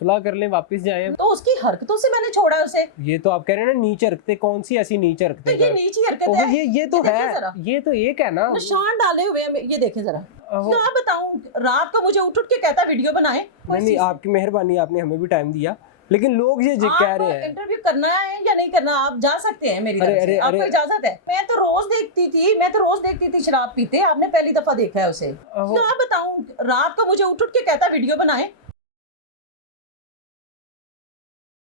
सुलह कर लें, वापस जाएं। तो उसकी हरकतों से मैंने छोड़ा उसे। ये तो आप कह रहे हैं ना नीच हरकतें, कौन सी ऐसी नीच तो हरकतें? ये नीची हरकत ओहो, है। ये तो देखिए है, जरा। ये तो एक है ना, निशान डाले हुए हैं, ये देखें जरा। ओहो। क्या बताऊं, रात को मुझे उठ के कहता वीडियो बनाए। नहीं, आपकी मेहरबानी, आपने हमें भी टाइम दिया, लेकिन लोग ये कह रहे हैं। इंटरव्यू करना है या नहीं करना, आप जा सकते हैं मेरी तरफ से, आपको इजाजत है। मैं तो रोज देखती थी शराब पीते, आपने पहली दफा देखा है उसे। क्या बताऊं, रात को मुझे उठ के कहता वीडियो बनाए।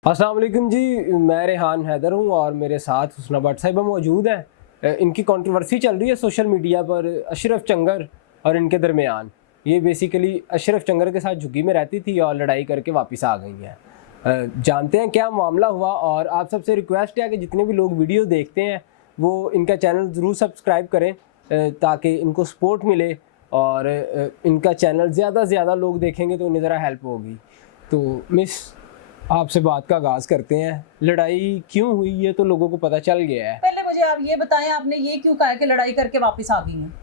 अस्सलाम वालेकुम जी, मैं रेहान हैदर हूँ और मेरे साथ हुस्ना भट्ट साहिबा मौजूद हैं। इनकी कंट्रोवर्सी चल रही है सोशल मीडिया पर अशरफ चंगर और इनके दरमियान। ये बेसिकली अशरफ चंगर के साथ झुग्गी में रहती थी और लड़ाई करके वापस आ गई हैं। जानते हैं क्या मामला हुआ, और आप सबसे रिक्वेस्ट है कि जितने भी लोग वीडियो देखते हैं वो इनका चैनल ज़रूर सब्सक्राइब करें ताकि इनको सपोर्ट मिले, और इनका चैनल ज़्यादा से ज़्यादा लोग देखेंगे तो उन्हें ज़रा हेल्प होगी। तो मिस, आपसे बात का आगाज़ करते हैं। लड़ाई क्यों हुई ये तो लोगों को पता चल गया है। पहले मुझे आप ये बताएं, आपने ये क्यों कहा कि लड़ाई करके वापस आ गई हैं?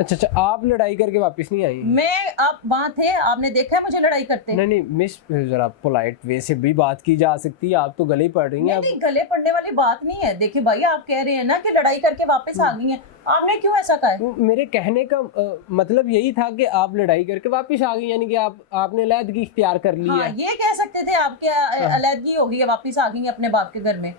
अच्छा, आप लड़ाई करके वापस नहीं आई? मैं, आप वहाँ थे, आपने देखा है मुझे लड़ाई करते? नहीं मिस, जरा पोलाइट वे से भी बात की जा सकती है, आप तो गले पड़ रही हैं। नहीं, गले पड़ने वाली बात नहीं है। देखिए भाई, आप कह रहे हैं ना कि लड़ाई करके वापस आ गई हैं, आपने क्यों ऐसा कहा है? मेरे कहने का मतलब यही था कि आप लड़ाई करके वापस आ गई, यानी कि आपने अलहदगी इख्तियार कर ली है। ये कह सकते थे आपके अलहदगी हो गई है, वापस आ गई हैं अपने बाप के घर में।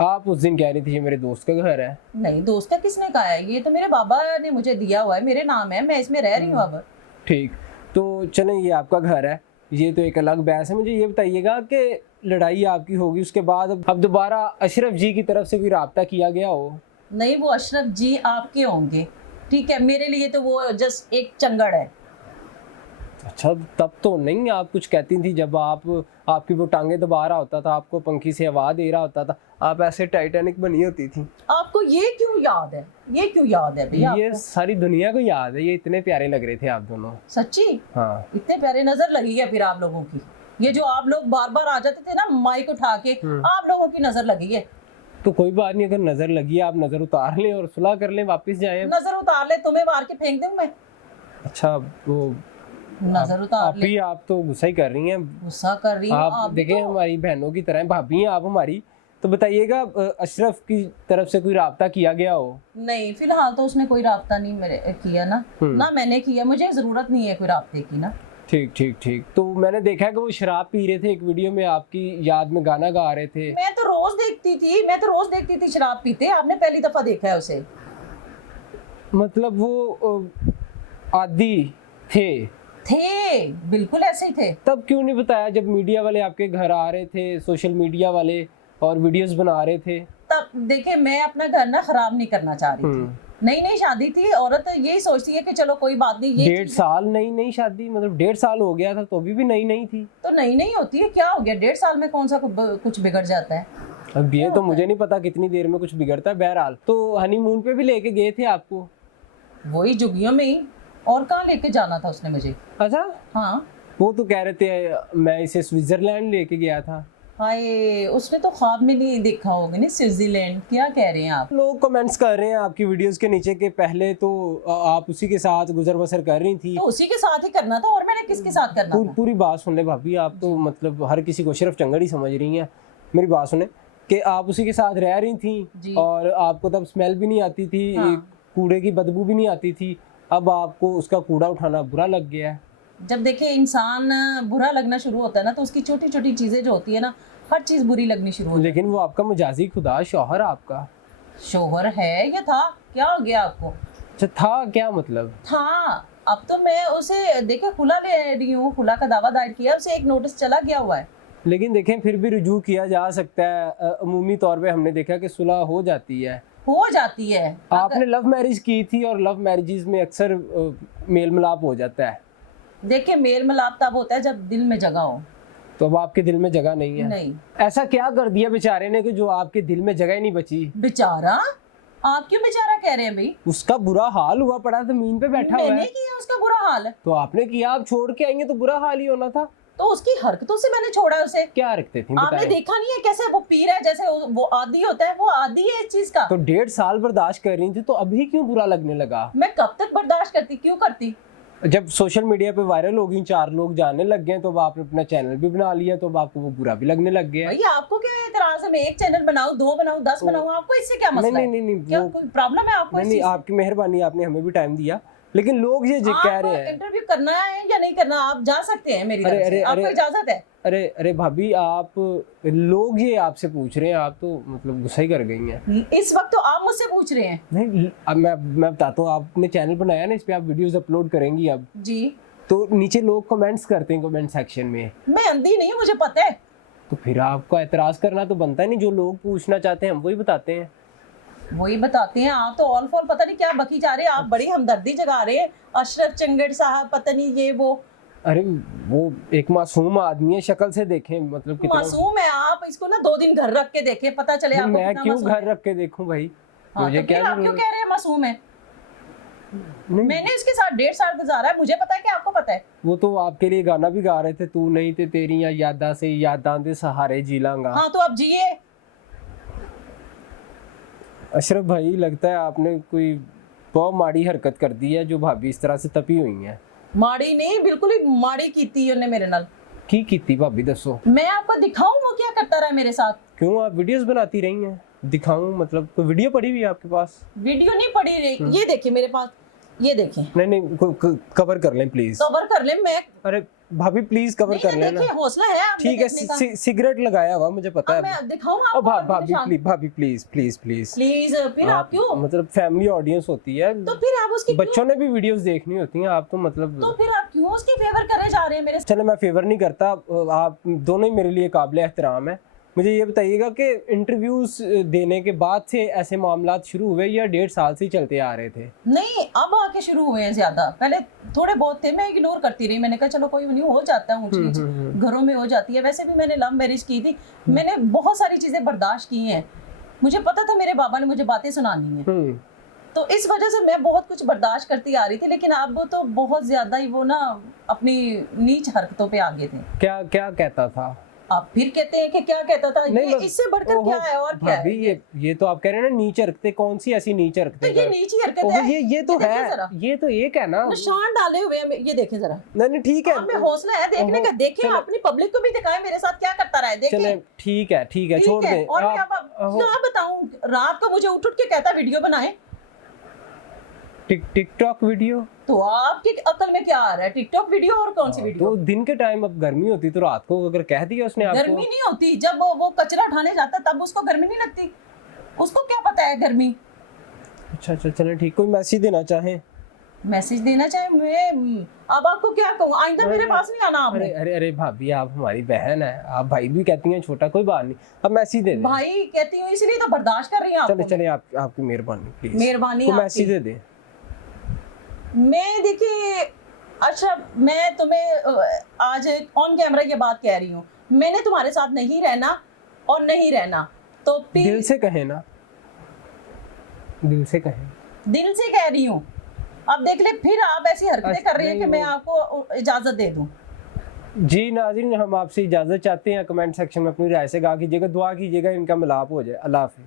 आप उस दिन कह रही थी ये मेरे दोस्त का घर है। नहीं, दोस्त का किसने कहा है? ये तो मेरे बाबा ने मुझे दिया हुआ है, मेरे नाम है, मैं इसमें रह रही हूँ अब। ठीक, तो चलें, ये आपका घर है, ये तो एक अलग बहस है। मुझे ये बताइएगा कि लड़ाई आपकी होगी, उसके बाद अब दोबारा अशरफ जी की तरफ से कोई राब्ता किया गया हो? नहीं, वो अशरफ जी आपके होंगे, ठीक है, मेरे लिए तो वो जस्ट एक चंगड़ है। अच्छा, तब तो नहीं आप कुछ कहती थी जब आपकी वो टांगे दबा रहा होता था, आपको पंखी से हवा दे रहा होता था, आप ऐसे टाइटैनिक बनी होती थी। आपको ये क्यों याद है? ये क्यों याद है भैया? ये सारी दुनिया को याद है, ये इतने प्यारे लग रहे थे आप दोनों। सच्ची? हाँ, इतने प्यारे नजर लगी है फिर आप लोगों की। ये जो आप लोग बार बार आ जाते थे ना माइक उठा के, आप लोगों की नजर लगी है। तो कोई बात नहीं, अगर नजर लगी है आप नजर उतार लें और सुलह कर लें, वापस जाएं। नजर उतार ले, तुम्हें मार के फेंक दूं मैं? अच्छा, वो नजर उतार ले। आप तो गुस्सा ही कर रही हैं। गुस्सा कर रही हूँ? आप देखें, हमारी बहनों की तरह भाभी हैं आप हमारी। तो बताइएगा, अशरफ की तरफ से कोई राब्ता किया गया हो? नहीं, फिलहाल तो उसने कोई राब्ता नहीं मेरे किया ना, ना मैंने किया, मुझे जरूरत नहीं है कोई राब्ते की ना। ठीक। तो मैंने देखा है कि वो शराब पी रहे थे, एक वीडियो में आपकी याद में गाना गा रहे थे। मैं तो रोज देखती थी शराब पीते, आपने पहली दफा देखा है उसे। मतलब वो आदी थे, बिल्कुल ऐसे ही थे। तब क्यों नहीं बताया जब मीडिया वाले आपके घर आ रहे थे, सोशल मीडिया वाले, और वीडियोस बना रहे थे? तब देखिए, मैं अपना घर ना खराब नहीं करना चाह रही थी। नई शादी थी, औरत यही सोचती है कि चलो कोई बात नहीं। ये 1.5 साल नई शादी, मतलब 1.5 साल हो गया था तो अभी भी नई थी। तो नई होती है, क्या हो गया? 1.5 साल में कौन सा कुछ बिगड़ जाता है? अब ये तो मुझे नहीं पता कितनी देर में कुछ बिगड़ता है। बहरहाल, तो हनीमून पे भी लेके गए थे आपको? वही जुगियों में ही, और कहाँ लेके जाना था उसने मुझे? अच्छा, हाँ, वो तो कह रहे थे मैं इसे स्विट्जरलैंड लेके गया था। हाय, उसने तो ख्वाब में नहीं देखा होगा ना स्विट्जरलैंड। क्या कह रहे हैं आप? लोग कमेंट्स कर रहे हैं आपकी वीडियोस के नीचे कि पहले तो आप उसी के साथ गुजर बसर कर रही थी। तो उसी के साथ ही करना था, और मैंने किसके साथ करना था? पूरी बात सुन ले भाभी, आप तो मतलब हर किसी को सिर्फ चंगड़ ही समझ रही हैं। मेरी बात सुने कि आप उसी के साथ रह रही थी और आपको तब स्मेल भी नहीं आती थी, कूड़े की बदबू भी नहीं आती थी। अब आपको उसका कूड़ा उठाना बुरा लग गया है। जब देखिए इंसान बुरा लगना शुरू होता है ना, तो उसकी छोटी छोटी चीजें जो होती है ना, हर चीज बुरी लगनी शुरू होती है। लेकिन वो आपका मजाजी खुदा शौहर, आपका शौहर है या था? क्या हो गया आपको? अच्छा, था क्या मतलब? था। अब तो मैं उसे देखे खुला ले रही हूँ, खुला का दावा दायर किया, उसे एक नोटिस चला गया हुआ है। लेकिन देखें, फिर भी रुजू किया जा सकता है। अमूमी तौर पे हमने देखा कि सुलह हो जाती है। आपने लव मैरिज की थी और लव मैरिजेस में अक्सर मेल मिलाप हो जाता है। देखिए, मेल मिलाप तब होता है जब दिल में जगह हो। तो अब आपके दिल में जगह नहीं है? नहीं। ऐसा क्या कर दिया बेचारे ने कि जो आपके दिल में जगह ही नहीं बची? बेचारा? आप क्यों बेचारा कह रहे हैं भाई? उसका बुरा हाल हुआ पड़ा जमीन पे बैठा हुआ है। मैंने किया उसका बुरा हाल? तो आपने किया, आप छोड़ के आएंगे तो बुरा हाल ही होना था। तो उसकी हरकतों से मैंने छोड़ा उसे। क्या रखते थे? आपने देखा नहीं है कैसे वो पी रहा है? जैसे वो आदी होता है, वो आदी है इस चीज का। तो 1.5 साल बर्दाश्त कर रही थी, तो अभी क्यों बुरा लगने लगा? मैं कब तक बर्दाश्त करती, क्यों करती? जब सोशल मीडिया पे वायरल होगी, 4 लोग जानने लग गए, तो अब आपने अपना चैनल भी बना लिया, तो अब आपको वो बुरा भी लगने लग गया। भैया आपको क्या एतराज है, मैं एक चैनल बनाऊं, 2 बनाऊं, 10 बनाऊं, आपको इससे क्या मसला है? नहीं, क्या वो कोई प्रॉब्लम है आपको? नहीं, आपकी मेहरबानी, आपने हमें भी टाइम दिया, लेकिन लोग ये कह रहे हैं। इंटरव्यू करना है या नहीं करना, आप जा सकते हैं मेरी तरफ से, आपको इजाजत है। अरे भाभी, आप लोग ये आपसे पूछ रहे हैं, आप तो मतलब गुस्सा ही कर गई हैं। इस वक्त तो आप मुझसे पूछ रहे हैं। नहीं, अब मैं बताता हूँ, आपने चैनल बनाया ना, इस पे आप वीडियोस अपलोड करेंगी अब, जी, तो नीचे लोग कमेंट्स करते हैं कमेंट सेक्शन में। मैं अंधी नहीं हूँ, मुझे पता है। तो फिर आपको एतराज करना तो बनता है नहीं, जो लोग पूछना चाहते हैं हम वही बताते हैं। वही बताते हैं, आप तो ऑल फॉल पता नहीं क्या बकी जा रहे हैं, आप बड़ी हमदर्दी जगा रहे हैं। अशरफ चंगड़ साहब पता नहीं ये वो। अरे वो एक मासूम आदमी है, शक्ल से देखें मतलब कितना मासूम है। आप इसको ना 2 दिन घर रख के देखें, पता चले आपको मैं कितना क्यों मासूम है। घर रख के देखूं भाई? हाँ, मुझे तो क्या फिर आप क्यों जरूरत? कह रहे हैं मासूम है? नहीं, मैंने इसके साथ 1.5 साल गुजारा है, मुझे पता है कि आपको पता है। वो तो आपके लिए गाना भी गा रहे थे, तू नहीं थे तेरी यादा से यादां दे सहारे जी लांगा। हाँ तो अब जिए। अशरफ भाई, लगता है आपने कोई बहुत माड़ी हरकत कर दी है, जो भाभी इस तरह से तपी हुई है। माड़ी नहीं, बिल्कुल ही माड़ी कीती उन्हें मेरे नाल। की कीती भाभी, दसो। मैं आपको दिखाऊं वो क्या करता रहा मेरे साथ। क्यों, आप वीडियोस बनाती रही हैं? दिखाऊं मतलब, कोई वीडियो पड़ी हुई है आपके पास? वीडियो नहीं पड़ी रही, ये देखिए मेरे पास, ये देखें। नहीं, कवर कर लें प्लीज। कवर कर ले। मैं अरे भाभी प्लीज कवर कर लेना। देखिए, हौसला है आपने ठीक है, देखने का। सिगरेट लगाया हुआ मुझे पता अब है। मैं दिखाऊं ओ आपको? भाभी प्लीज प्लीज प्लीज प्लीज, फिर आप क्यों? मतलब फैमिली ऑडियंस होती है, तो फिर आप उसकी बच्चों ने भी वीडियोस देखनी होती हैं, आप तो मतलब। तो फिर आप क्यों उसकी फेवर करे जा रहे हैं मेरे? चलो, मैं फेवर नहीं करता, आप दोनों ही मेरे लिए काबिल एहतराम है। मुझे ये बताइएगा कि इंटरव्यूज देने के बाद से ऐसे मामलात शुरू हुए या 1.5 साल से ही चलते आ रहे थे? नहीं, अब आके शुरू हुए हैं ज्यादा। पहले थोड़े बहुत थे, मैं इग्नोर करती रही। मैंने कहा चलो कोई नहीं, हो जाता है ऊंच नीच, घरों में हो जाती है। वैसे भी मैंने लव मैरिज की थी, मैंने बहुत सारी चीजें बर्दाश्त की हैं। मुझे पता था मेरे बाबा ने मुझे बातें सुनानी है, तो इस वजह से मैं बहुत कुछ बर्दाश्त करती आ रही थी। लेकिन अब तो बहुत ज्यादा ही वो ना अपनी नीच हरकतों पे आगे थे। क्या क्या कहता था? आप फिर कहते हैं कि क्या कहता था? नहीं, ये इससे बढ़कर क्या है और क्या भाभी, है? ये तो आप कह रहे हैं ना नीच हरकतें, कौन सी ऐसी नीच तो हरकतें? ये नीची हरकत है। ये तो देखिए है, जरा। ये तो एक है ना। निशान डाले हुए हैं, ये देखें जरा। नहीं ठीक है, आप में हौसला है देखने का, देखें, अपनी पब्लिक को भी दिखाएं मेरे साथ क्या करता रहा है, देखें। चले ठीक है, छोड़ दें। और मैं क्या बताऊं, रात को मुझे उठ के कहता वीडियो बनाए। TikTok video? तो आपकी अकल में क्या आ रहा है? टिकटॉक वीडियो और कौन सी वीडियो? तो दिन के टाइम अब गर्मी होती, तो रात को अगर कह दिया उसने आपको। गर्मी नहीं होती, जब वो कचरा उठाने जाता तब उसको गर्मी नहीं लगती। उसको क्या पता है गर्मी? अच्छा चले ठीक। कोई मैसेज देना चाहे? मैसेज देना चाहे? मैं अब आपको क्या कहूँ, आइंदा मेरे पास नहीं आना आपने। अरे भाभी, आप हमारी बहन है, आप भाई भी कहती हैं छोटा, कोई बात नहीं, अब मैसेज दे दें। भाई कहती हूँ इसलिए तो बर्दाश्त कर रही हूँ। चले आपकी मेहरबानी, प्लीज मेहरबानी मैसेज दे दें। मैं देखिए अशरफ, मैं तुम्हें आज ऑन कैमरा ये बात कह रही हूँ, मैंने तुम्हारे साथ नहीं रहना और नहीं रहना, तो दिल से कहें ना, दिल से कहें। दिल से कह रही हूँ। अब देख ले, फिर आप ऐसी हरकतें कर रही हैं कि मैं आपको इजाजत दे दूं। जी नाज़रीन, हम आपसे इजाजत चाहते हैं। कमेंट सेक्शन में अपनी राय से गा कीजिएगा, दुआ कीजिएगा इनका मिलाप हो जाए। अल्लाह हाफिज़।